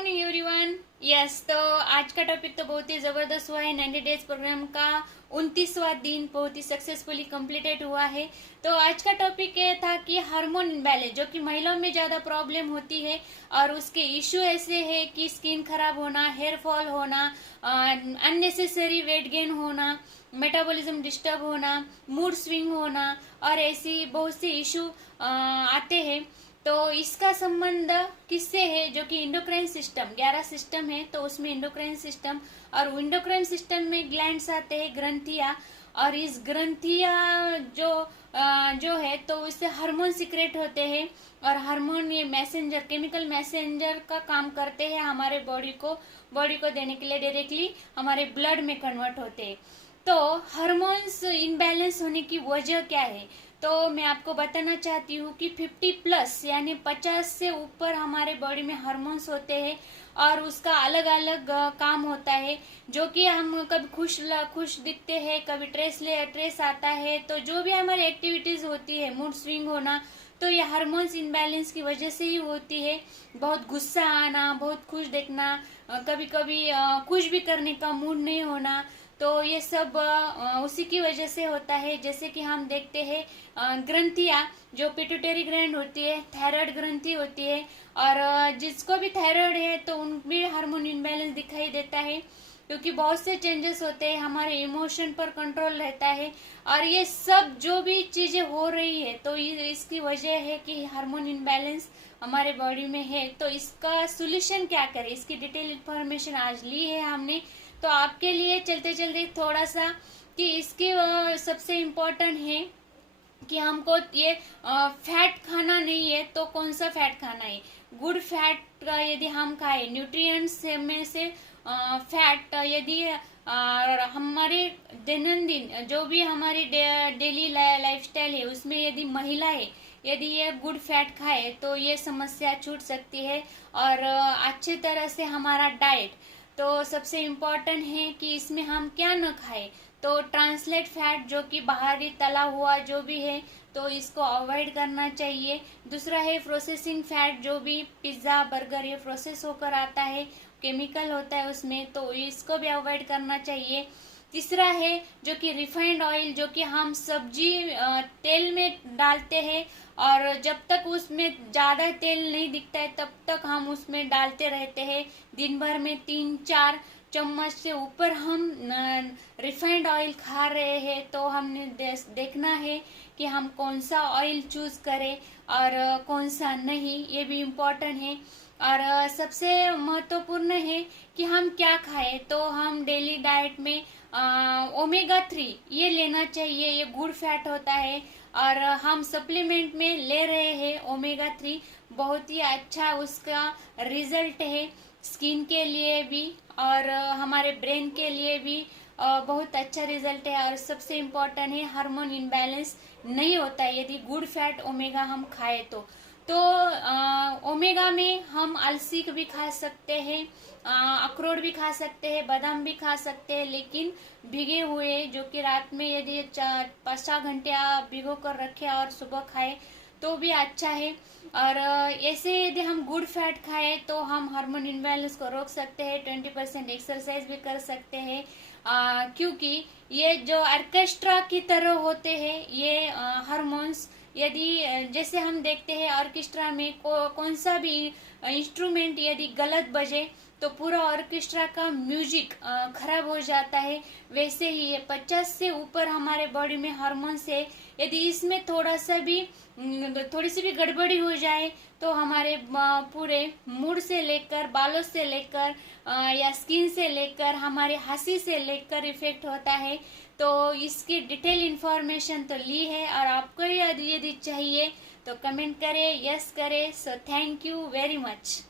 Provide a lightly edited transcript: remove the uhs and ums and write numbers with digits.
Morning everyone. Yes, तो आज का टॉपिक तो बहुत ही जबरदस्त हुआ है। 90 डेज प्रोग्राम का 29वां दिन बहुत ही सक्सेसफुली कंप्लीटेड हुआ है। तो आज का टॉपिक ये था कि हार्मोन इम्बैलेंस जो कि महिलाओं में ज्यादा प्रॉब्लम होती है और उसके इश्यू ऐसे है कि स्किन खराब होना, हेयर फॉल होना, अननेसेसरी वेट गेन होना, मेटाबॉलिज्म डिस्टर्ब होना, मूड स्विंग होना और ऐसी बहुत सी इश्यू आते हैं। तो इसका संबंध किससे है? जो कि इंडोक्राइन सिस्टम 11 सिस्टम है, तो उसमें इंडोक्राइन सिस्टम और इंडोक्राइन सिस्टम में ग्लैंड्स आते हैं, ग्रंथियां। और इस ग्रंथियां जो है तो इससे हार्मोन सिक्रेट होते हैं और हार्मोन ये मैसेंजर, केमिकल मैसेंजर का काम करते हैं हमारे बॉडी को देने के लिए डायरेक्टली हमारे ब्लड में कन्वर्ट होते हैं। तो हार्मोन्स इनबैलेंस होने की वजह क्या है? तो मैं आपको बताना चाहती हूँ कि 50 प्लस यानी 50 से ऊपर हमारे बॉडी में हार्मोन्स होते हैं और उसका अलग अलग काम होता है। जो कि हम कभी खुश दिखते हैं, कभी ट्रेस आता है। तो जो भी हमारी एक्टिविटीज होती है, मूड स्विंग होना, तो ये हार्मोन्स इनबैलेंस की वजह से ही होती है। बहुत गुस्सा आना, बहुत खुश देखना, कभी कभी कुछ भी करने का मूड नहीं होना, तो ये सब उसी की वजह से होता है। जैसे कि हम देखते हैं ग्रंथियां, जो पिट्यूटरी ग्लैंड होती है, थायराइड ग्रंथि होती है और जिसको भी थायराइड है तो उनमें हार्मोन इनबैलेंस दिखाई देता है क्योंकि बहुत से चेंजेस होते हैं, हमारे इमोशन पर कंट्रोल रहता है और ये सब जो भी चीजें हो रही है तो इसकी वजह है कि हार्मोन इनबैलेंस हमारे बॉडी में है। तो इसका सोल्यूशन क्या करें, इसकी डिटेल इंफॉर्मेशन आज ली है हमने। तो आपके लिए चलते चलते थोड़ा सा कि इसके सबसे इम्पोर्टेंट है कि हमको ये फैट खाना नहीं है। तो कौन सा फैट खाना है? गुड फैट का यदि हम खाए, न्यूट्रिएंट्स में से फैट यदि हमारे दैनंदिन जो भी हमारी डेली लाइफस्टाइल है उसमें यदि महिलाएं यदि ये गुड फैट खाए तो ये समस्या छूट सकती है। और अच्छे तरह से हमारा डाइट, तो सबसे इम्पोर्टेंट है कि इसमें हम क्या न खाए। तो ट्रांसलेट फैट जो कि बाहरी तला हुआ जो भी है तो इसको अवॉइड करना चाहिए। दूसरा है प्रोसेसिंग फैट, जो भी पिज्जा बर्गर ये प्रोसेस होकर आता है, केमिकल होता है उसमें, तो इसको भी अवॉइड करना चाहिए। तीसरा है जो कि रिफाइंड ऑयल, जो कि हम सब्जी तेल में डालते हैं और जब तक उसमें ज्यादा तेल नहीं दिखता है तब तक हम उसमें डालते रहते हैं। दिन भर में 3-4 चम्मच से ऊपर हम रिफाइंड ऑयल खा रहे हैं। तो हमने देखना है कि हम कौन सा ऑयल चूज करें और कौन सा नहीं, ये भी इम्पोर्टेंट है। और सबसे महत्वपूर्ण है कि हम क्या खाएं। तो हम डेली डाइट में ओमेगा 3 ये लेना चाहिए, ये गुड फैट होता है और हम सप्लीमेंट में ले रहे हैं ओमेगा 3, बहुत ही अच्छा उसका रिजल्ट है स्किन के लिए भी और हमारे ब्रेन के लिए भी बहुत अच्छा रिजल्ट है। और सबसे इम्पोर्टेंट है हार्मोन इनबैलेंस नहीं होता है यदि गुड फैट ओमेगा हम खाए तो ओमेगा में हम अलसी भी खा सकते हैं, अखरोट भी खा सकते हैं, बादाम भी खा सकते हैं, लेकिन भिगे हुए जो कि रात में यदि 5-6 घंटे भिगो कर रखे और सुबह खाए तो भी अच्छा है। और ऐसे यदि हम गुड फैट खाए तो हम हार्मोन इनबैलेंस को रोक सकते हैं। 20% एक्सरसाइज भी कर सकते हैं क्योंकि ये जो ऑर्केस्ट्रा की तरह होते हैं ये हार्मोन्स। यदि जैसे हम देखते हैं ऑर्केस्ट्रा में कौन सा भी इंस्ट्रूमेंट यदि गलत बजे तो पूरा ऑर्केस्ट्रा का म्यूजिक खराब हो जाता है, वैसे ही ये 50 से ऊपर हमारे बॉडी में हार्मोन्स है। यदि इसमें थोड़ी सी भी गड़बड़ी हो जाए तो हमारे पूरे मूड से लेकर, बालों से लेकर या स्किन से लेकर, हमारे हंसी से लेकर इफेक्ट होता है। तो इसकी डिटेल इंफॉर्मेशन तो ली है और आपको यदि चाहिए तो कमेंट करें, यस करें। So thank you very much.